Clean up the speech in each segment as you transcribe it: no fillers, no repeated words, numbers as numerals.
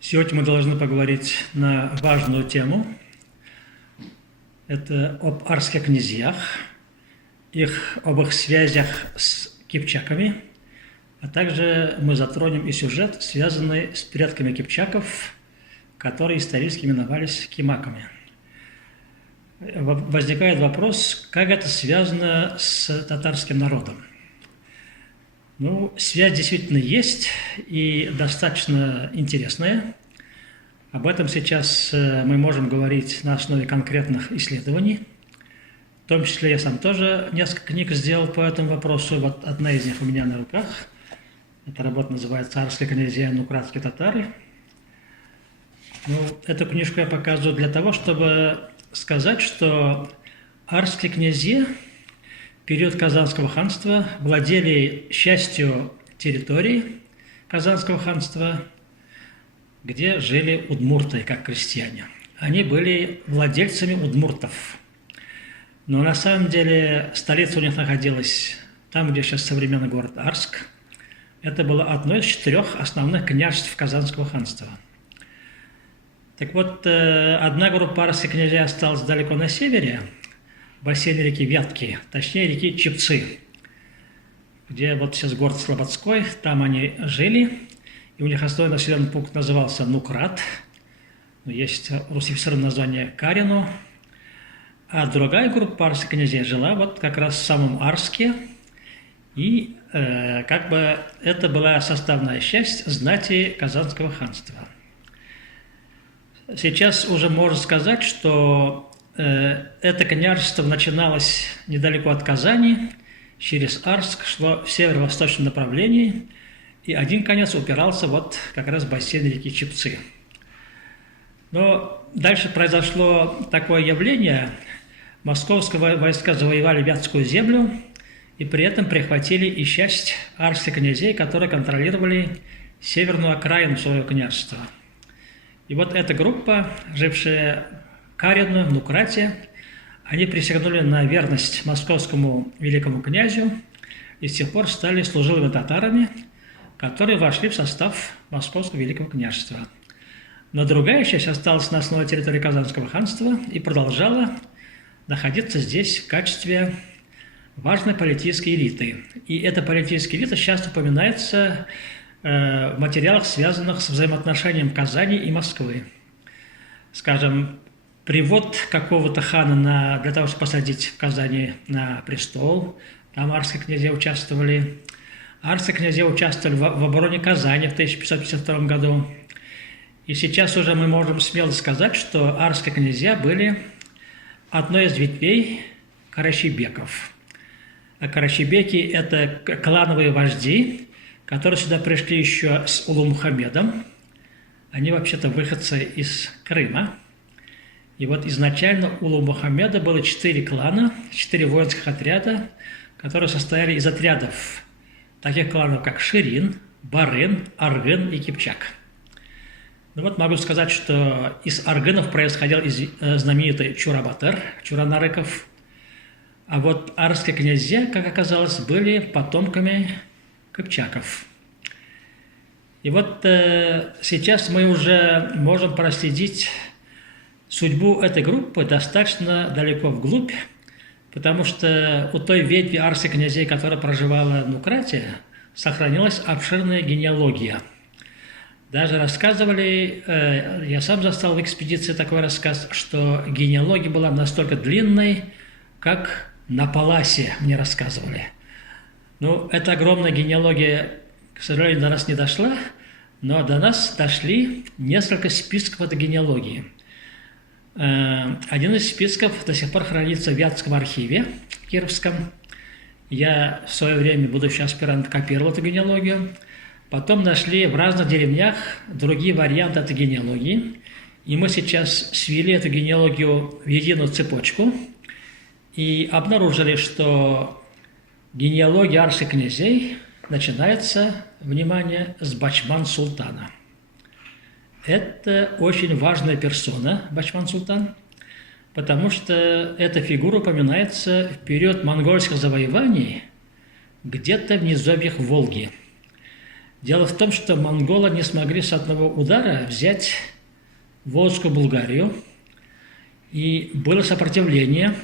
Сегодня мы должны поговорить на важную тему. Это об арских князьях, об их связях с кипчаками, а также мы затронем и сюжет, связанный с предками кипчаков, которые исторически именовались кимаками. Возникает вопрос, как это связано с татарским народом. Связь действительно есть и достаточно интересная. Об этом сейчас мы можем говорить на основе конкретных исследований. В том числе я сам тоже несколько книг сделал по этому вопросу. Вот одна из них у меня на руках. Эта работа называется «Арские князья и нукратские татары». Эту книжку я показываю для того, чтобы сказать, что арские князья в период Казанского ханства владели частью территории Казанского ханства, где жили удмурты, как крестьяне. Они были владельцами удмуртов. Но на самом деле столица у них находилась там, где сейчас современный город Арск. Это было одно из 4 основных княжеств Казанского ханства. Так вот, одна группа арских князей осталась далеко на севере, в бассейне реки Вятки, точнее реки Чепцы, где вот сейчас город Слободской, там они жили, и у них основной населенный пункт назывался Нукрат, есть русифицированное название Карину, а другая группа арских князей жила вот как раз в самом Арске, и как бы это была составная часть знати Казанского ханства. Сейчас уже можно сказать, что это княжество начиналось недалеко от Казани, через Арск шло в северо-восточном направлении, и один конец упирался вот как раз в бассейн реки Чепцы. Но дальше произошло такое явление. Московские войска завоевали Вятскую землю и при этом прихватили и часть арских князей, которые контролировали северную окраину своего княжества. И вот эта группа, жившая в Карину, в Нукрате, они присягнули на верность московскому великому князю и с тех пор стали служилыми татарами, которые вошли в состав Московского великого княжества. Но другая часть осталась на основе территории Казанского ханства и продолжала находиться здесь в качестве важной политической элиты. И эта политическая элита часто упоминается в материалах, связанных с взаимоотношением Казани и Москвы. Скажем, привод какого-то хана для того, чтобы посадить в Казани на престол, там арские князья участвовали. Арские князья участвовали в обороне Казани в 1552 году. И сейчас уже мы можем смело сказать, что арские князья были одной из ветвей карачибеков. А карачибеки – это клановые вожди, которые сюда пришли еще с Улу-Мухаммедом. Они вообще-то выходцы из Крыма. И вот изначально у Улу-Мухаммеда было 4 клана, 4 воинских отряда, которые состояли из отрядов таких кланов, как Ширин, Барын, Аргын и Кипчак. Могу сказать, что из аргынов происходил знаменитый Чурабатыр, Чуранарыков. А вот арские князья, как оказалось, были потомками кипчаков. И вот сейчас мы уже можем проследить судьбу этой группы достаточно далеко вглубь, потому что у той ветви арских князей, которая проживала в Нукрате, сохранилась обширная генеалогия. Даже рассказывали, я сам застал в экспедиции такой рассказ, что генеалогия была настолько длинной, как на Паласе, мне рассказывали. Эта огромная генеалогия, к сожалению, до нас не дошла, но до нас дошли несколько списков этой генеалогии. Один из списков до сих пор хранится в Вятском архиве в Кировском. Я в свое время, будущий аспирант, копировал эту генеалогию. Потом нашли в разных деревнях другие варианты этой генеалогии. И мы сейчас свели эту генеалогию в единую цепочку и обнаружили, что генеалогия арских князей начинается, внимание, с Бачман-Султана. Это очень важная персона, Бачман-Султан, потому что эта фигура упоминается в период монгольских завоеваний где-то в низовьях Волги. Дело в том, что монголы не смогли с одного удара взять Волжскую Булгарию, и было сопротивление.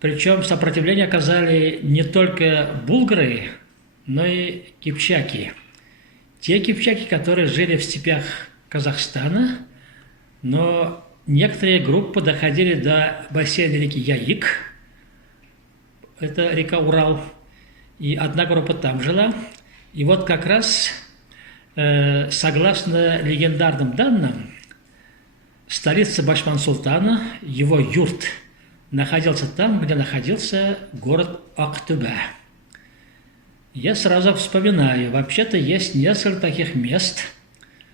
Причем сопротивление оказали не только булгары, но и кипчаки. Те кипчаки, которые жили в степях Казахстана, но некоторые группы доходили до бассейна реки Яик, это река Урал, и одна группа там жила. И вот как раз, согласно легендарным данным, столица Башман-Султана, его юрт, находился там, где находился город Актубе. Я сразу вспоминаю, вообще-то есть несколько таких мест,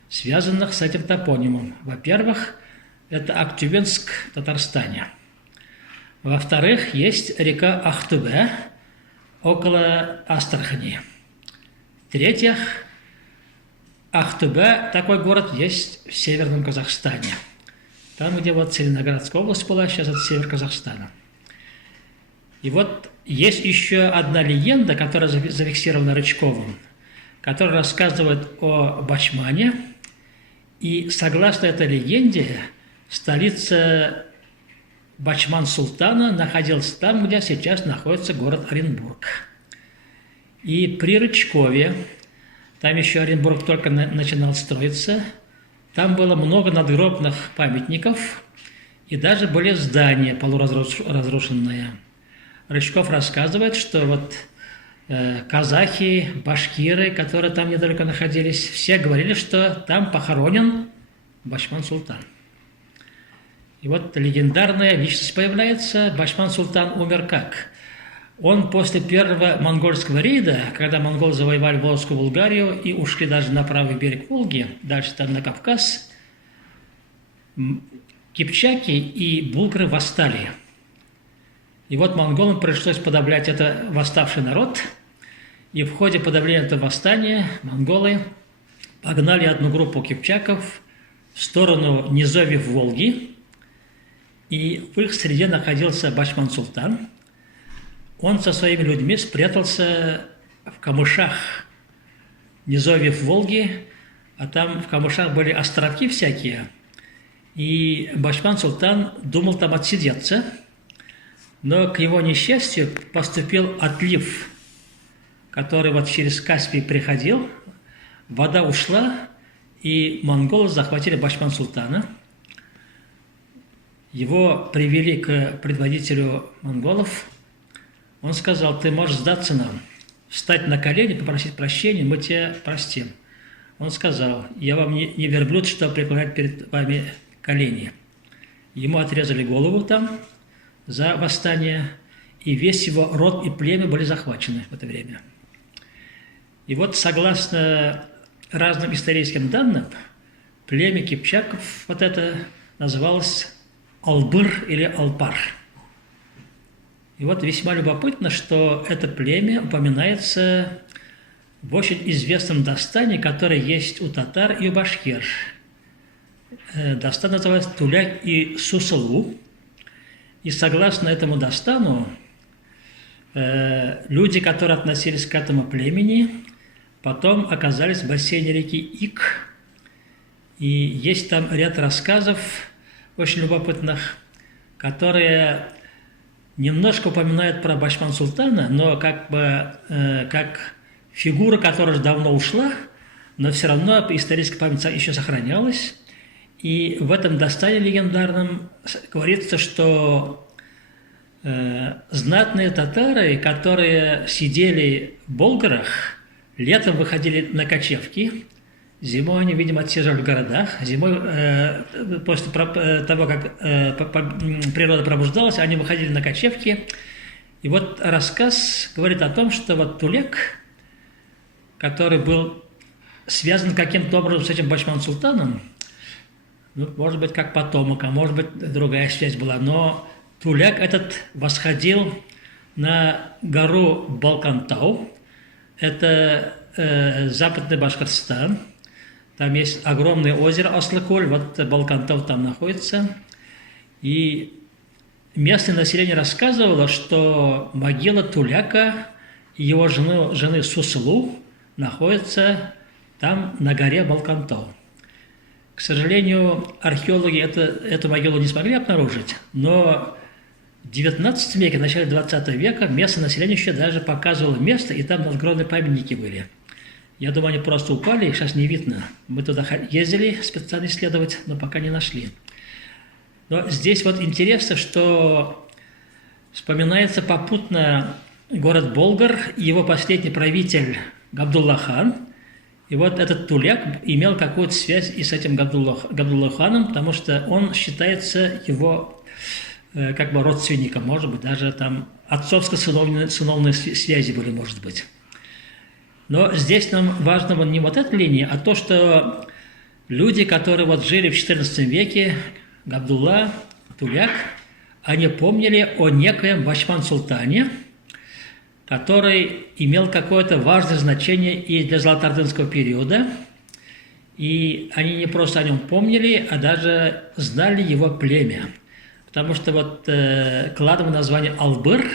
связанных с этим топонимом. Во-первых, это Актюбинск в Татарстане. Во-вторых, есть река Актубе около Астрахани. В-третьих, Актубе, такой город, есть в северном Казахстане. Там, где вот Целиноградская область была, сейчас это север Казахстана. И вот есть еще одна легенда, которая зафиксирована Рычковым, которая рассказывает о Бачмане. И согласно этой легенде, столица Бачман-Султана находилась там, где сейчас находится город Оренбург. И при Рычкове, там еще Оренбург только начинал строиться, там было много надгробных памятников, и даже были здания полуразрушенные. Рычков рассказывает, что вот казахи, башкиры, которые там недалеко находились, все говорили, что там похоронен Бачман-Султан. И вот легендарная личность появляется. Бачман-Султан умер как? Он после первого монгольского рейда, когда монголы завоевали Волжскую Булгарию и ушли даже на правый берег Волги, дальше там на Кавказ, кипчаки и булгары восстали. И вот монголам пришлось подавлять это восставший народ. И в ходе подавления этого восстания монголы погнали одну группу кипчаков в сторону низовьев Волги. И в их среде находился Бачман-Султан. Он со своими людьми спрятался в камышах низовьев Волги, а там в камышах были островки всякие. И Бачман-Султан думал там отсидеться, но к его несчастью поступил отлив, который вот через Каспий приходил, вода ушла, и монголы захватили Бачман-Султана. Его привели к предводителю монголов. Он сказал: ты можешь сдаться нам, встать на колени, попросить прощения, мы тебя простим. Он сказал: я вам не верблюд, что преклонять перед вами колени. Ему отрезали голову там за восстание, и весь его род и племя были захвачены в это время. И вот, согласно разным историческим данным, племя кипчаков вот это называлось Албыр или Алпар. И вот весьма любопытно, что это племя упоминается в очень известном дастане, который есть у татар и у башкир. Дастан называется Туляк и Сусалу. И согласно этому дастану, люди, которые относились к этому племени, потом оказались в бассейне реки Ик. И есть там ряд рассказов очень любопытных, которые немножко упоминают про Бачман-Султана, но как бы как фигура, которая уже давно ушла, но все равно историческая память еще сохранялась. И в этом дастане легендарном говорится, что знатные татары, которые сидели в Болгарах, летом выходили на кочевки, зимой они, видимо, отсиживали в городах, зимой, после того, как природа пробуждалась, они выходили на кочевки. И вот рассказ говорит о том, что вот Туляк, который был связан каким-то образом с этим Бачман-Султаном, ну, может быть, как потомок, а может быть, другая связь была, но Туляк этот восходил на гору Балкантау, это западный Башкортостан, там есть огромное озеро Аслыколь, вот Балкантау там находится, и местное население рассказывало, что могила Туляка и его жены Сусылу находится там, на горе Балкантол. К сожалению, археологи эту могилу не смогли обнаружить, но в XIX веке, в начале XX века местное население еще даже показывало место, и там надгробные памятники были. Я думаю, они просто упали, их сейчас не видно. Мы туда ездили специально исследовать, но пока не нашли. Но здесь вот интересно, что вспоминается попутно город Болгар и его последний правитель Габдулла-хан. И вот этот Туляк имел какую-то связь и с этим Габдулла-ханом, потому что он считается его как бы родственником, может быть, даже там отцовско-сыновные связи были, может быть. Но здесь нам важно не вот эта линия, а то, что люди, которые вот жили в XIV веке, Габдулла, Туляк, они помнили о некоем Башман-султане, который имел какое-то важное значение и для золотоордынского периода. И они не просто о нем помнили, а даже знали его племя. Потому что вот кладовое название Албыр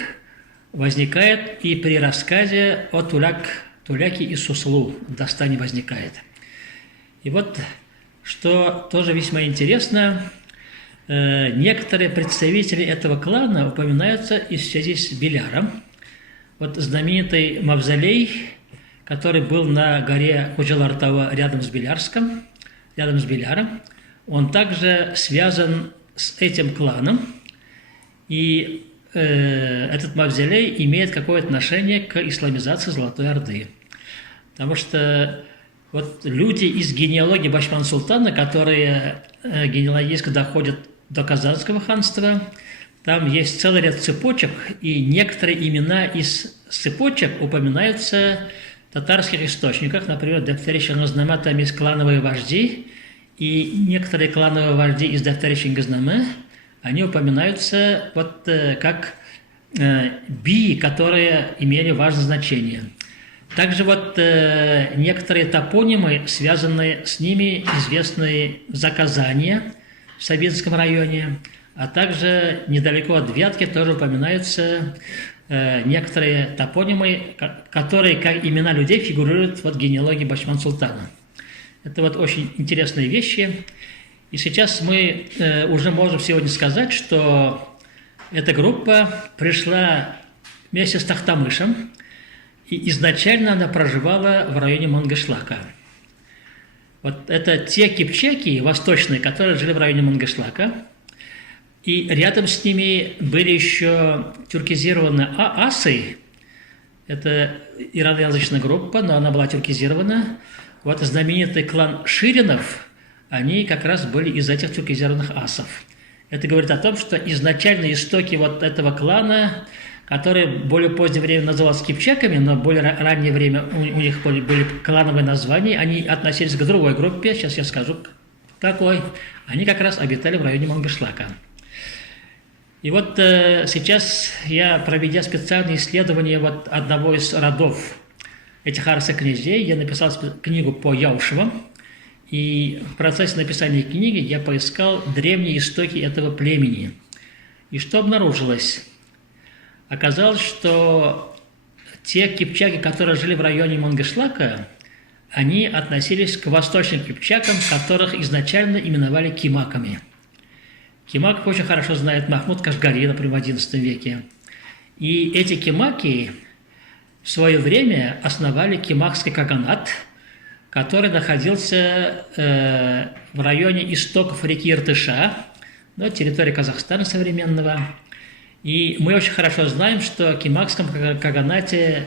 возникает и при рассказе о Туляке и Суслу в Дастане возникает. И вот, что тоже весьма интересно, некоторые представители этого клана упоминаются и в связи с Беляром. Вот знаменитый мавзолей, который был на горе Худжалартава рядом с Беляром, он также связан с этим кланом, и этот мавзолей имеет какое-то отношение к исламизации Золотой Орды. Потому что вот люди из генеалогии Башман-Султана, которые генеалогически доходят до Казанского ханства, там есть целый ряд цепочек, и некоторые имена из цепочек упоминаются в татарских источниках. Например, в Дефтере Шахназнама там есть клановые вожди, и некоторые клановые вожди из Дефтера Шингизнамы, они упоминаются вот как бии, которые имели важное значение. Также вот некоторые топонимы, связанные с ними, известные Заказания в Сабинском районе, а также недалеко от Вятки тоже упоминаются некоторые топонимы, которые как имена людей фигурируют в генеалогии Башман-Султана. Это вот очень интересные вещи. И сейчас мы уже можем сегодня сказать, что эта группа пришла вместе с Тахтамышем, и изначально она проживала в районе Мангышлака. Вот это те кипчаки восточные, которые жили в районе Мангышлака. И рядом с ними были еще тюркизированные асы. Это ираноязычная группа, но она была тюркизирована. Вот знаменитый клан Ширинов, они как раз были из этих тюркизированных асов. Это говорит о том, что изначально истоки вот этого клана, который в более позднее время назывался кипчаками, но в более раннее время у них были клановые названия, они относились к другой группе, сейчас я скажу какой. Они как раз обитали в районе Мангышлака. И вот сейчас я, проведя специальное исследование вот одного из родов этих арских князей, я написал книгу по Яушевым, и в процессе написания книги я поискал древние истоки этого племени. И что обнаружилось? Оказалось, что те кипчаки, которые жили в районе Мангышлака, они относились к восточным кипчакам, которых изначально именовали кимаками. Кимаков очень хорошо знает Махмуд Кашгари, например, в XI веке. И эти кимаки в свое время основали кимакский каганат, который находился в районе истоков реки Иртыша, территории Казахстана современного. И мы очень хорошо знаем, что в кимакском каганате,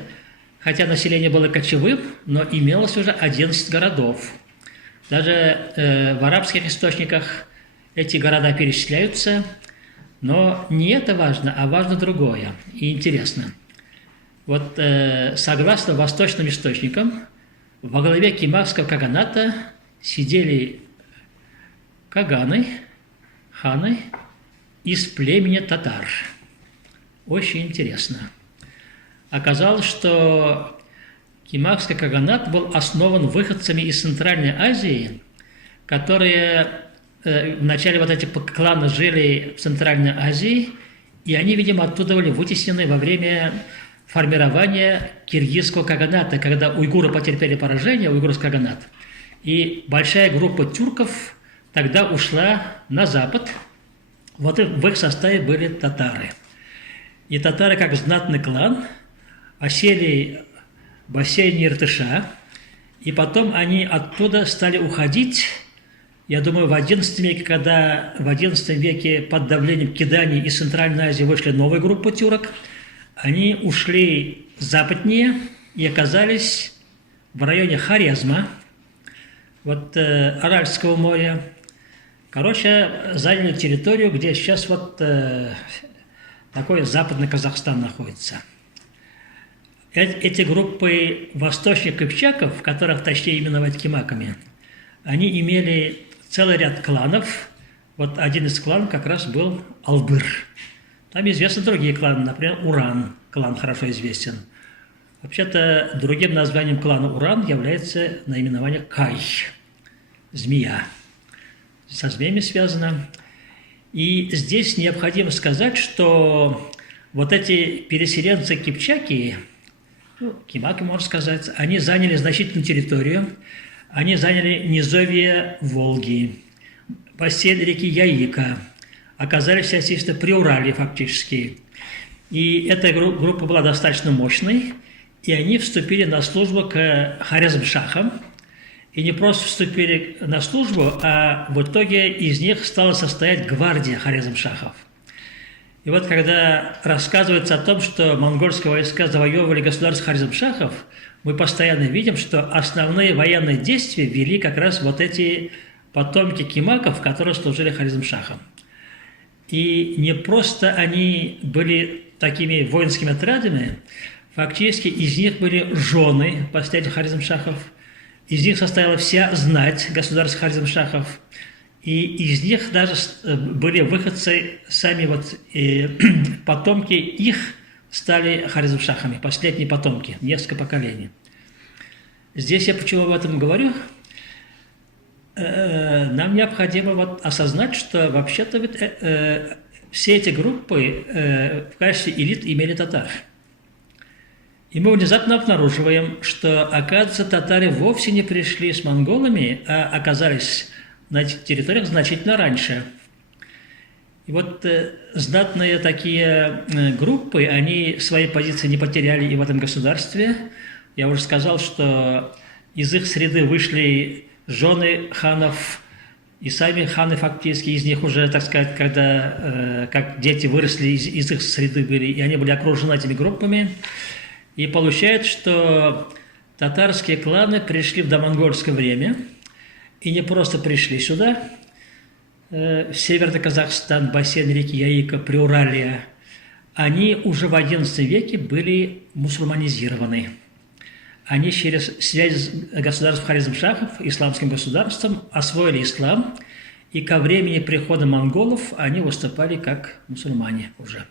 хотя население было кочевым, но имелось уже 11 городов. Даже в арабских источниках эти города перечисляются, но не это важно, а важно другое и интересно. Вот согласно восточным источникам, во главе кимакского каганата сидели каганы, ханы из племени татар. Очень интересно. Оказалось, что кимакский каганат был основан выходцами из Центральной Азии, которые вначале вот эти кланы жили в Центральной Азии, и они, видимо, оттуда были вытеснены во время формирования киргизского каганата, когда уйгуры потерпели поражение, уйгурский каганат. И большая группа тюрков тогда ушла на запад. Вот в их составе были татары. И татары, как знатный клан, осели в бассейне Иртыша, и потом они оттуда стали уходить. Я думаю, в XI веке, когда в XI веке под давлением Кидани из Центральной Азии вышли новые группы тюрок, они ушли западнее и оказались в районе Хорезма, вот Аральского моря. Короче, заняли территорию, где сейчас вот такой западный Казахстан находится. Эти группы восточных кыпчаков, которых точнее именовать кимаками, они имели целый ряд кланов. Вот один из кланов как раз был Албыр. Там известны другие кланы, например, Уран, клан хорошо известен. Вообще-то другим названием клана Уран является наименование Кай, змея. Со змеями связано. И здесь необходимо сказать, что вот эти переселенцы кипчаки, кимаки, можно сказать, они заняли значительную территорию. Они заняли низовье Волги, бассейн реки Яика, оказались, естественно, при Урале фактически. И эта группа была достаточно мощной, и они вступили на службу к Хорезмшахам. И не просто вступили на службу, а в итоге из них стала состоять гвардия Хорезмшахов. И вот когда рассказывается о том, что монгольские войска завоевывали государство Хорезмшахов, мы постоянно видим, что основные военные действия вели как раз вот эти потомки кимаков, которые служили Хорезмшахам. И не просто они были такими воинскими отрядами, фактически из них были жены последних Хорезмшахов, из них состояла вся знать государства Хорезмшахов, и из них даже были выходцы, сами вот потомки их стали Хорезмшахами, последние потомки, несколько поколений. Здесь я почему об этом говорю? Нам необходимо вот осознать, что вообще-то все эти группы в качестве элит имели татар. И мы внезапно обнаруживаем, что, оказывается, татары вовсе не пришли с монголами, а оказались на этих территориях значительно раньше. И вот знатные такие группы, они свои позиции не потеряли и в этом государстве. Я уже сказал, что из их среды вышли жены ханов, и сами ханы фактически из них уже, так сказать, когда как дети выросли, из их среды были, и они были окружены этими группами. И получается, что татарские кланы пришли в домонгольское время, и не просто пришли сюда, в Северный Казахстан, бассейн реки Яика, Приуралье, они уже в XI веке были мусульманизированы. Они через связь с государством Хорезмшахов, исламским государством, освоили ислам, и ко времени прихода монголов они выступали как мусульмане уже.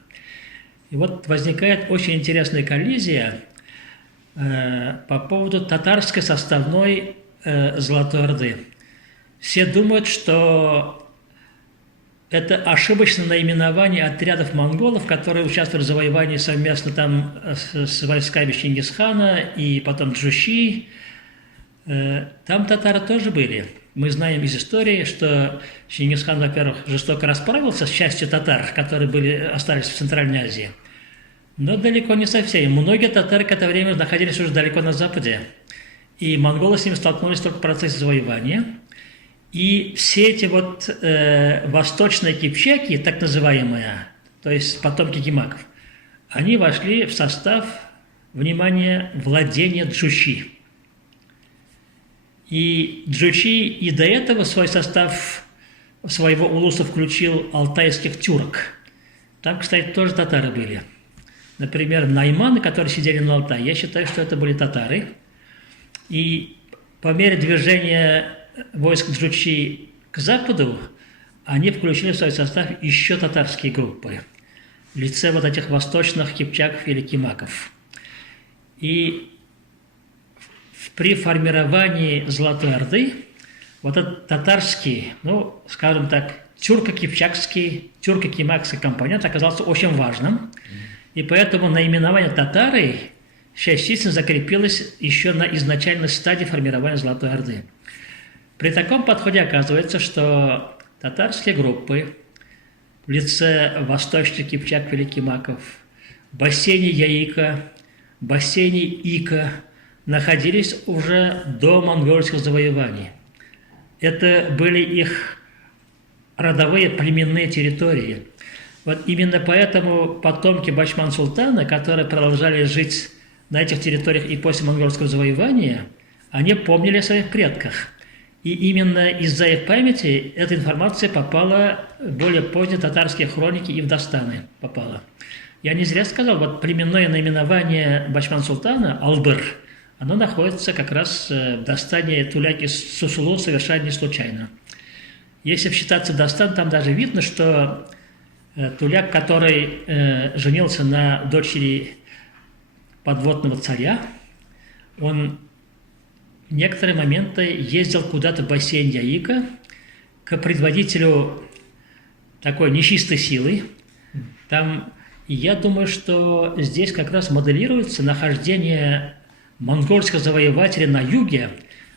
И вот возникает очень интересная коллизия по поводу татарской составной Золотой Орды. Все думают, что это ошибочное наименование отрядов монголов, которые участвовали в завоевании совместно там с войсками Чингисхана и потом Джуши. Там татары тоже были. Мы знаем из истории, что Чингисхан, во-первых, жестоко расправился с частью татар, которые остались в Центральной Азии. Но далеко не со всеми. Многие татары к этому времени находились уже далеко на западе. И монголы с ними столкнулись только в процессе завоевания. И все эти вот восточные кипчаки, так называемые, то есть потомки кимаков, они вошли в состав, внимание, владения Джуши. И Джуши и до этого в свой состав своего улуса включил алтайских тюрок. Там, кстати, тоже татары были. Например, найманы, которые сидели на Алтае, я считаю, что это были татары. И по мере движения войск Джучи к западу, они включили в свой состав еще татарские группы в лице вот этих восточных кипчаков или кимаков. И при формировании Золотой Орды вот этот татарский, ну, скажем так, тюрко-кипчакский, тюрко-кимакский компонент оказался очень важным. И поэтому наименование татары частично закрепилось еще на изначальной стадии формирования Золотой Орды. При таком подходе оказывается, что татарские группы в лице восточных кипчак Великимаков, бассейне Яика, бассейне Ика находились уже до монгольских завоеваний. Это были их родовые племенные территории. Вот именно поэтому потомки Башман-Султана, которые продолжали жить на этих территориях и после монгольского завоевания, они помнили о своих предках. И именно из-за их памяти эта информация попала в более поздние татарские хроники и в Дастаны попала. Я не зря сказал, вот племенное наименование Башман-Султана, Албыр, оно находится как раз в Дастане Туляки Сусулу совершенно не случайно. Если вчитаться в Дастан, там даже видно, что Туляк, который женился на дочери подводного царя, он в некоторые моменты ездил куда-то в бассейн Яика к предводителю такой нечистой силы. Там, и я думаю, что здесь как раз моделируется нахождение монгольского завоевателя на юге.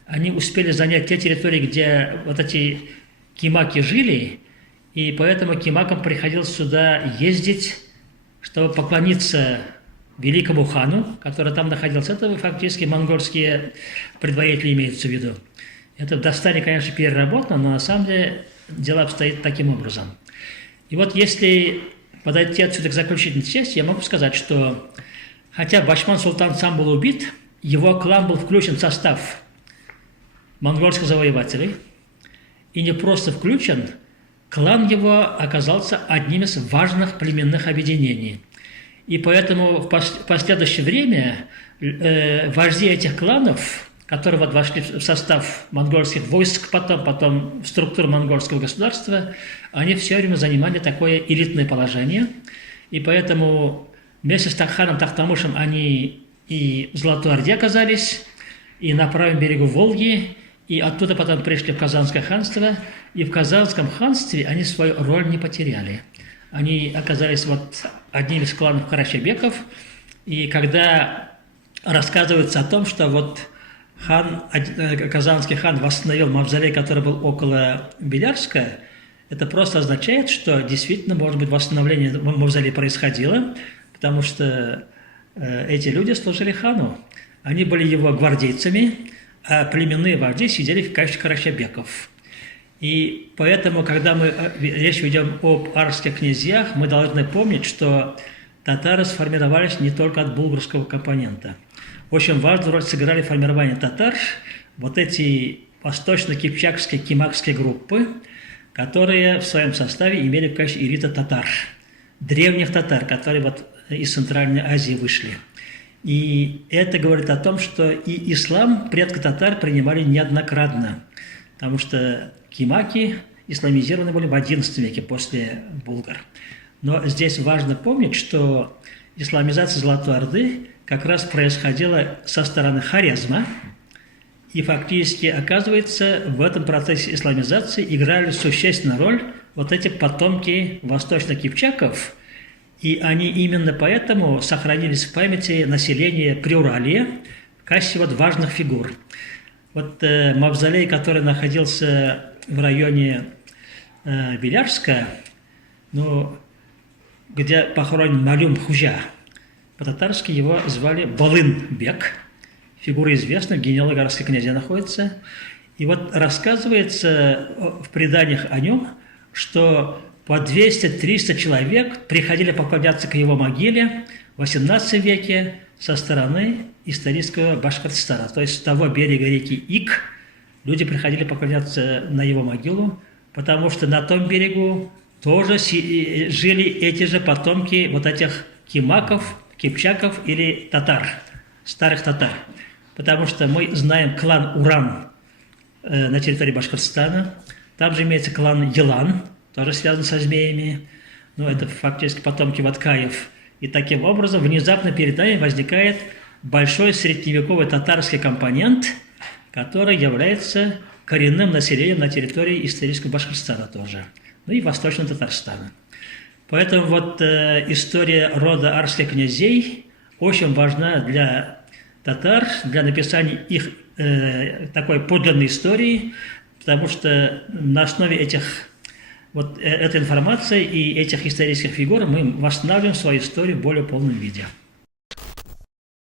Они успели занять те территории, где вот эти кимаки жили, и поэтому кимакам приходилось сюда ездить, чтобы поклониться великому хану, который там находился. Это фактически монгольские предводители имеются в виду. Это в Дастане, конечно, переработано, но на самом деле дело обстоит таким образом. И вот если подойти отсюда к заключительной части, я могу сказать, что хотя Башман-Султан сам был убит, его клан был включен в состав монгольских завоевателей. И не просто включен, клан его оказался одним из важных племенных объединений. И поэтому в последующее время вожди этих кланов, которые вот вошли в состав монгольских войск, потом в структуру монгольского государства, они все время занимали такое элитное положение. И поэтому вместе с ханом Тахтамышем они и в Золотой Орде оказались, и на правом берегу Волги, и оттуда потом пришли в Казанское ханство. И в Казанском ханстве они свою роль не потеряли. Они оказались вот одним из кланов Карачабеков. И когда рассказывается о том, что вот казанский хан восстановил мавзолей, который был около Белярска, это просто означает, что действительно, может быть, восстановление мавзолея происходило, потому что эти люди служили хану. Они были его гвардейцами, а племенные вожди сидели в качестве карачабеков. И поэтому, когда мы речь ведем об арских князьях, мы должны помнить, что татары сформировались не только от булгарского компонента. Очень важную роль сыграли в формировании татар вот эти восточно-кипчакские, кимакские группы, которые в своем составе имели в качестве элиты татар, древних татар, которые вот из Центральной Азии вышли. И это говорит о том, что и ислам предки татар принимали неоднократно, потому что кимаки исламизированы были в XI веке после булгар. Но здесь важно помнить, что исламизация Золотой Орды как раз происходила со стороны Хорезма, и фактически, оказывается, в этом процессе исламизации играли существенную роль вот эти потомки восточно-кипчаков, и они именно поэтому сохранились в памяти населения Приуралья в качестве вот важных фигур. Вот мавзолей, который находился в районе Белярска, ну, где похоронен Малюм Хужа, по-татарски его звали Балын-бек, фигура известная, в генеалогической князе находится. И вот рассказывается в преданиях о нем, что по 200-300 человек приходили поклоняться к его могиле в XVIII веке со стороны исторического Башкортостана. То есть с того берега реки Ик люди приходили поклоняться на его могилу, потому что на том берегу тоже жили эти же потомки вот этих кимаков, кипчаков или татар, старых татар. Потому что мы знаем клан Уран на территории Башкортостана, там же имеется клан Елан, тоже связан со змеями, но это фактически потомки Ваткаев. И таким образом внезапно перед нами возникает большой средневековый татарский компонент, который является коренным населением на территории исторического Башкортостана тоже, ну и Восточного Татарстана. Поэтому вот история рода арских князей очень важна для татар, для написания их такой подлинной истории, потому что на основе этой информации и этих исторических фигур мы восстанавливаем свою историю в более полном виде.